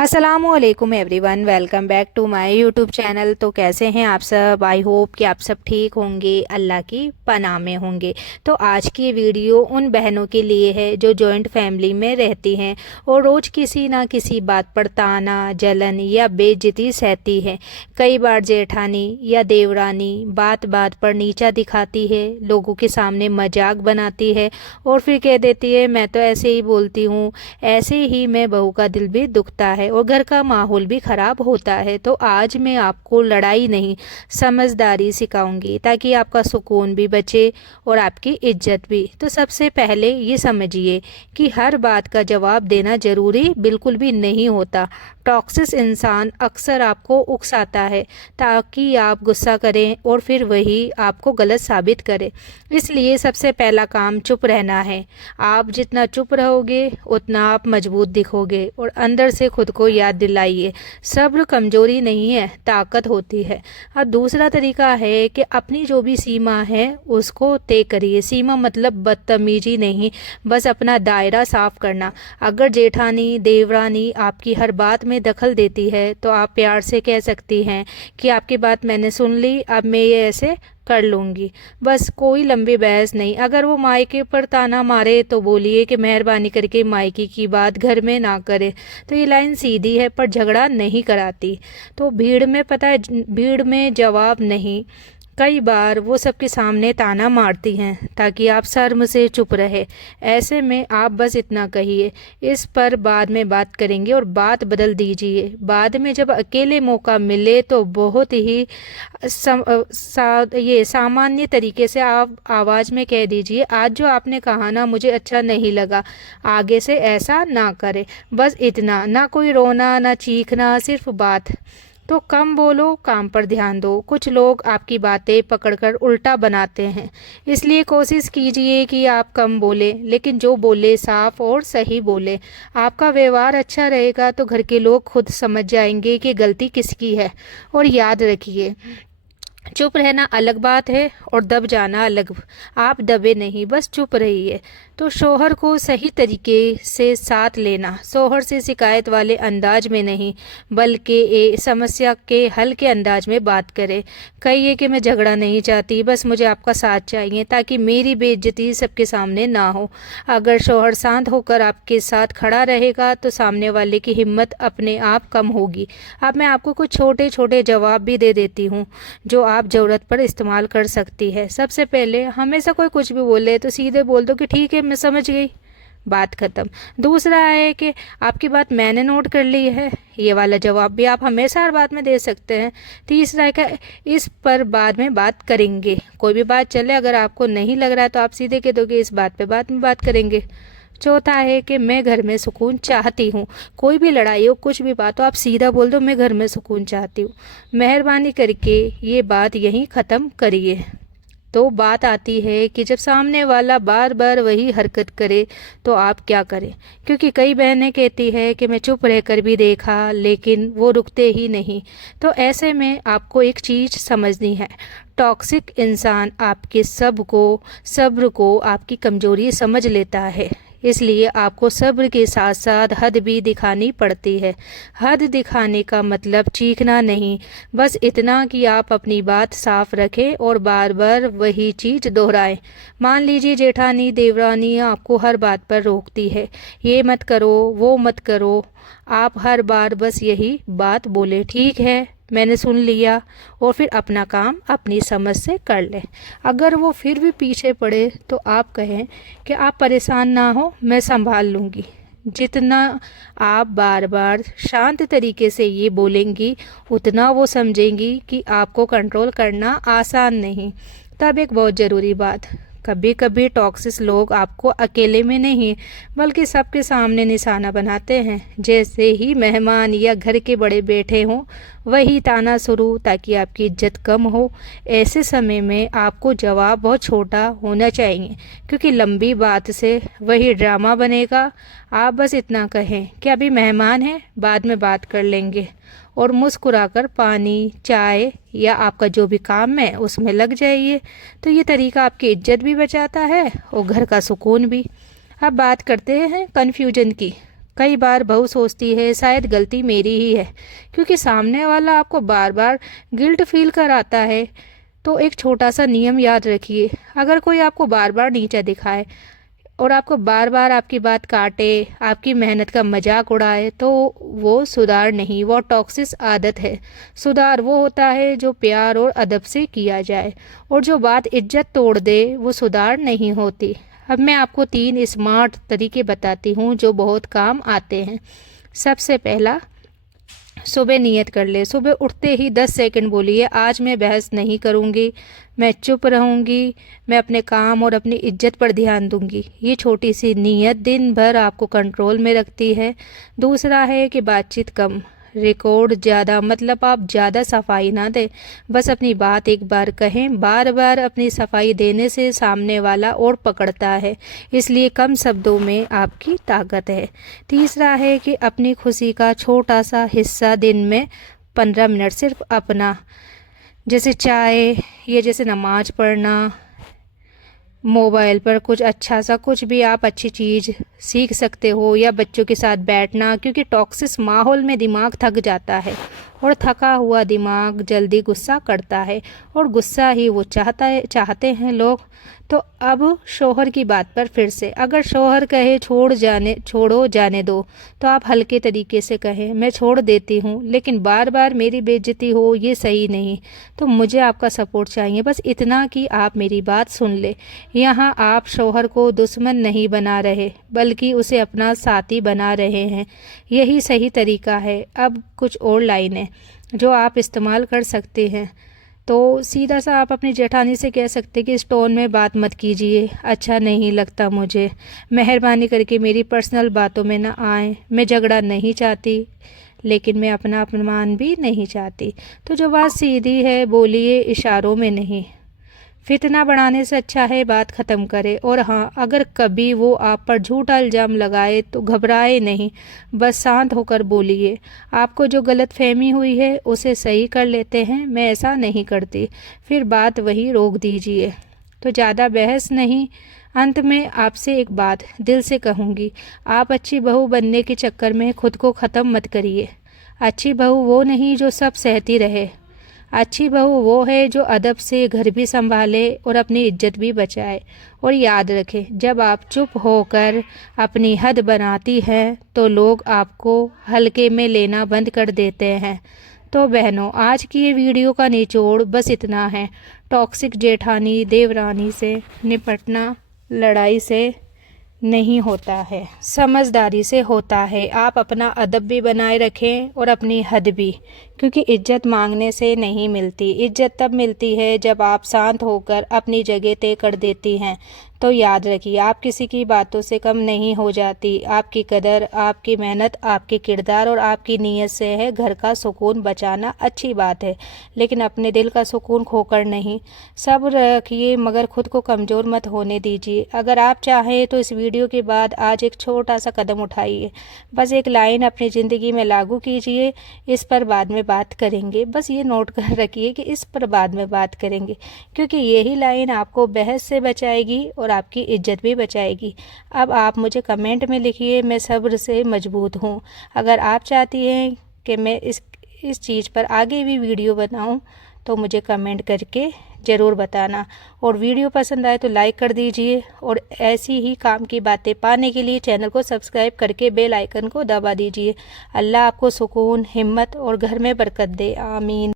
असलामुअलैकुम everyone, welcome back to my YouTube channel. तो कैसे हैं आप सब? आई होप कि आप सब ठीक होंगे, अल्लाह की पनाह में होंगे। तो आज की वीडियो उन बहनों के लिए है जो जॉइंट फैमिली में रहती हैं और रोज़ किसी ना किसी बात पर ताना, जलन या बेइज्जती सहती है। कई बार जेठानी या देवरानी बात बात पर नीचा दिखाती है, लोगों के सामने मजाक बनाती है और फिर कह देती है मैं तो ऐसे ही बोलती हूँ। ऐसे ही में बहू का दिल भी दुखता है और घर का माहौल भी ख़राब होता है। तो आज मैं आपको लड़ाई नहीं, समझदारी सिखाऊंगी ताकि आपका सुकून भी बचे और आपकी इज्जत भी। तो सबसे पहले ये समझिए कि हर बात का जवाब देना ज़रूरी बिल्कुल भी नहीं होता। टॉक्सिक इंसान अक्सर आपको उकसाता है ताकि आप गुस्सा करें और फिर वही आपको गलत साबित करे। इसलिए सबसे पहला काम चुप रहना है। आप जितना चुप रहोगे उतना आप मजबूत दिखोगे और अंदर से खुद को याद दिलाइए, सब्र कमजोरी नहीं है, ताकत होती है। अब दूसरा तरीका है कि अपनी जो भी सीमा है उसको तय करिए। सीमा मतलब बदतमीजी नहीं, बस अपना दायरा साफ करना। अगर जेठानी देवरानी आपकी हर बात में दखल देती है तो आप प्यार से कह सकती हैं कि आपकी बात मैंने सुन ली, अब मैं ये ऐसे कर लूँगी। बस कोई लंबी बहस नहीं। अगर वो मायके पर ताना मारे तो बोलिए कि मेहरबानी करके मायके की बात घर में ना करे। तो ये लाइन सीधी है पर झगड़ा नहीं कराती। तो भीड़ में पता है, भीड़ में जवाब नहीं। कई बार वो सबके सामने ताना मारती हैं ताकि आप शर्म से चुप रहे। ऐसे में आप बस इतना कहिए, इस पर बाद में बात करेंगे, और बात बदल दीजिए। बाद में जब अकेले मौका मिले तो बहुत ही ये सामान्य तरीके से आप आवाज़ में कह दीजिए, आज जो आपने कहा ना मुझे अच्छा नहीं लगा, आगे से ऐसा ना करें। बस इतना, ना कोई रोना ना चीखना, सिर्फ बात। तो कम बोलो, काम पर ध्यान दो। कुछ लोग आपकी बातें पकड़कर उल्टा बनाते हैं, इसलिए कोशिश कीजिए कि आप कम बोले, लेकिन जो बोले साफ और सही बोले। आपका व्यवहार अच्छा रहेगा तो घर के लोग खुद समझ जाएंगे कि गलती किसकी है। और याद रखिए, चुप रहना अलग बात है और दब जाना अलग। आप दबे नहीं, बस चुप रहिए। तो शोहर को सही तरीके से साथ लेना, शोहर से शिकायत वाले अंदाज में नहीं बल्कि समस्या के हल के अंदाज में बात करें। कहिए कि मैं झगड़ा नहीं चाहती, बस मुझे आपका साथ चाहिए ताकि मेरी बेइज्जती सबके सामने ना हो। अगर शोहर शांत होकर आपके साथ खड़ा रहेगा तो सामने वाले की हिम्मत अपने आप कम होगी। अब मैं आपको कुछ छोटे छोटे जवाब भी दे देती हूँ जो आप ज़रूरत पर इस्तेमाल कर सकती है। सबसे पहले, हमेशा कोई कुछ भी बोले तो सीधे बोल दो कि ठीक है मैं समझ गई, बात ख़त्म। दूसरा है कि आपकी बात मैंने नोट कर ली है, ये वाला जवाब भी आप हमेशा हर बात में दे सकते हैं। तीसरा है कि इस पर बाद में बात करेंगे। कोई भी बात चले, अगर आपको नहीं लग रहा है तो आप सीधे कह दोगे इस बात पे बाद में बात करेंगे। चौथा है कि मैं घर में सुकून चाहती हूँ। कोई भी लड़ाई हो, कुछ भी बात हो, आप सीधा बोल दो मैं घर में सुकून चाहती हूँ, मेहरबानी करके ये बात यहीं ख़त्म करिए। तो बात आती है कि जब सामने वाला बार बार वही हरकत करे तो आप क्या करें, क्योंकि कई बहनें कहती है कि मैं चुप रहकर भी देखा लेकिन वो रुकते ही नहीं। तो ऐसे में आपको एक चीज़ समझनी है, टॉक्सिक इंसान आपके सब्र को आपकी कमजोरी समझ लेता है, इसलिए आपको सब्र के साथ साथ हद भी दिखानी पड़ती है। हद दिखाने का मतलब चीखना नहीं, बस इतना कि आप अपनी बात साफ रखें और बार बार वही चीज़ दोहराएं। मान लीजिए जेठानी देवरानी आपको हर बात पर रोकती है, ये मत करो वो मत करो, आप हर बार बस यही बात बोले, ठीक है मैंने सुन लिया, और फिर अपना काम अपनी समझ से कर लें। अगर वो फिर भी पीछे पड़े तो आप कहें कि आप परेशान ना हो, मैं संभाल लूँगी। जितना आप बार बार शांत तरीके से ये बोलेंगी उतना वो समझेंगी कि आपको कंट्रोल करना आसान नहीं। तब एक बहुत ज़रूरी बात, कभी कभी टॉक्सिक लोग आपको अकेले में नहीं बल्कि सबके सामने निशाना बनाते हैं। जैसे ही मेहमान या घर के बड़े बैठे हों वही ताना शुरू, ताकि आपकी इज्जत कम हो। ऐसे समय में आपको जवाब बहुत छोटा होना चाहिए, क्योंकि लंबी बात से वही ड्रामा बनेगा। आप बस इतना कहें कि अभी मेहमान हैं, बाद में बात कर लेंगे, और मुस्कुराकर पानी चाय या आपका जो भी काम है उसमें लग जाइए। तो ये तरीका आपकी इज्जत भी बचाता है और घर का सुकून भी। अब बात करते हैं कन्फ्यूजन की। कई बार बहू सोचती है शायद गलती मेरी ही है, क्योंकि सामने वाला आपको बार बार गिल्ट फील कराता है। तो एक छोटा सा नियम याद रखिए, अगर कोई आपको बार बार नीचा दिखाए और आपको बार बार आपकी बात काटे, आपकी मेहनत का मजाक उड़ाए, तो वो सुधार नहीं, वो टॉक्सिस आदत है। सुधार वो होता है जो प्यार और अदब से किया जाए, और जो बात इज्जत तोड़ दे वो सुधार नहीं होती। अब मैं आपको 3 स्मार्ट तरीके बताती हूँ जो बहुत काम आते हैं। सबसे पहला, सुबह नियत कर ले। सुबह उठते ही 10 सेकंड बोलिए, आज मैं बहस नहीं करूँगी, मैं चुप रहूँगी, मैं अपने काम और अपनी इज्जत पर ध्यान दूँगी। ये छोटी सी नियत दिन भर आपको कंट्रोल में रखती है। दूसरा है कि बातचीत कम, रिकॉर्ड ज़्यादा। मतलब आप ज़्यादा सफाई ना दें, बस अपनी बात एक बार कहें। बार बार अपनी सफाई देने से सामने वाला और पकड़ता है, इसलिए कम शब्दों में आपकी ताकत है। तीसरा है कि अपनी खुशी का छोटा सा हिस्सा दिन में 15 मिनट सिर्फ अपना, जैसे चाय, ये जैसे नमाज पढ़ना, मोबाइल पर कुछ अच्छा सा, कुछ भी आप अच्छी चीज़ सीख सकते हो, या बच्चों के साथ बैठना, क्योंकि टॉक्सिस माहौल में दिमाग थक जाता है और थका हुआ दिमाग जल्दी गुस्सा करता है, और गुस्सा ही वो चाहते हैं लोग। तो अब शोहर की बात पर फिर से, अगर शोहर कहे छोड़ो जाने दो, तो आप हल्के तरीके से कहें, मैं छोड़ देती हूँ, लेकिन बार बार मेरी बेइज्जती हो ये सही नहीं, तो मुझे आपका सपोर्ट चाहिए, बस इतना कि आप मेरी बात सुन ले। यहाँ आप शोहर को दुश्मन नहीं बना रहे, बल्कि उसे अपना साथी बना रहे हैं। यही सही तरीका है। अब कुछ और लाइनें जो आप इस्तेमाल कर सकते हैं। तो सीधा सा आप अपनी जेठानी से कह सकते कि इस टोन में बात मत कीजिए, अच्छा नहीं लगता मुझे, मेहरबानी करके मेरी पर्सनल बातों में ना आए, मैं झगड़ा नहीं चाहती, लेकिन मैं अपना अपमान भी नहीं चाहती। तो जो बात सीधी है बोलिए, इशारों में नहीं। फितना बढ़ाने से अच्छा है बात ख़त्म करे। और हाँ, अगर कभी वो आप पर झूठा इल्ज़ाम लगाए तो घबराए नहीं, बस शांत होकर बोलिए, आपको जो गलत फहमी हुई है उसे सही कर लेते हैं, मैं ऐसा नहीं करती, फिर बात वही रोक दीजिए। तो ज़्यादा बहस नहीं। अंत में आपसे एक बात दिल से कहूँगी, आप अच्छी बहू बनने के चक्कर में खुद को ख़त्म मत करिए। अच्छी बहू वो नहीं जो सब सहती रहे, अच्छी बहू वो है जो अदब से घर भी संभाले और अपनी इज्जत भी बचाए। और याद रखें, जब आप चुप होकर अपनी हद बनाती हैं तो लोग आपको हल्के में लेना बंद कर देते हैं। तो बहनों, आज की ये वीडियो का निचोड़ बस इतना है। टॉक्सिक जेठानी देवरानी से निपटना लड़ाई से नहीं होता है, समझदारी से होता है। आप अपना अदब भी बनाए रखें और अपनी हद भी, क्योंकि इज्जत मांगने से नहीं मिलती। इज्जत तब मिलती है जब आप शांत होकर अपनी जगह तय कर देती हैं। तो याद रखिए, आप किसी की बातों से कम नहीं हो जाती। आपकी कदर, आपकी मेहनत, आपके किरदार और आपकी नीयत से है घर का सुकून बचाना अच्छी बात है, लेकिन अपने दिल का सुकून खोकर नहीं। सब्र रखिए मगर खुद को कमज़ोर मत होने दीजिए। अगर आप चाहें तो इस वीडियो के बाद आज एक छोटा सा कदम उठाइए, बस एक लाइन अपनी ज़िंदगी में लागू कीजिए। इस पर बाद में बात करेंगे, बस ये नोट कर रखिए कि इस पर बाद में बात करेंगे, क्योंकि यही लाइन आपको बहस से बचाएगी और आपकी इज्जत भी बचाएगी। अब आप मुझे कमेंट में लिखिए, मैं सब्र से मजबूत हूँ। अगर आप चाहती हैं कि मैं इस चीज़ पर आगे भी वीडियो बनाऊँ तो मुझे कमेंट करके ज़रूर बताना। और वीडियो पसंद आए तो लाइक कर दीजिए, और ऐसी ही काम की बातें पाने के लिए चैनल को सब्सक्राइब करके बेल आइकन को दबा दीजिए। अल्लाह आपको सुकून, हिम्मत और घर में बरकत दे। आमीन।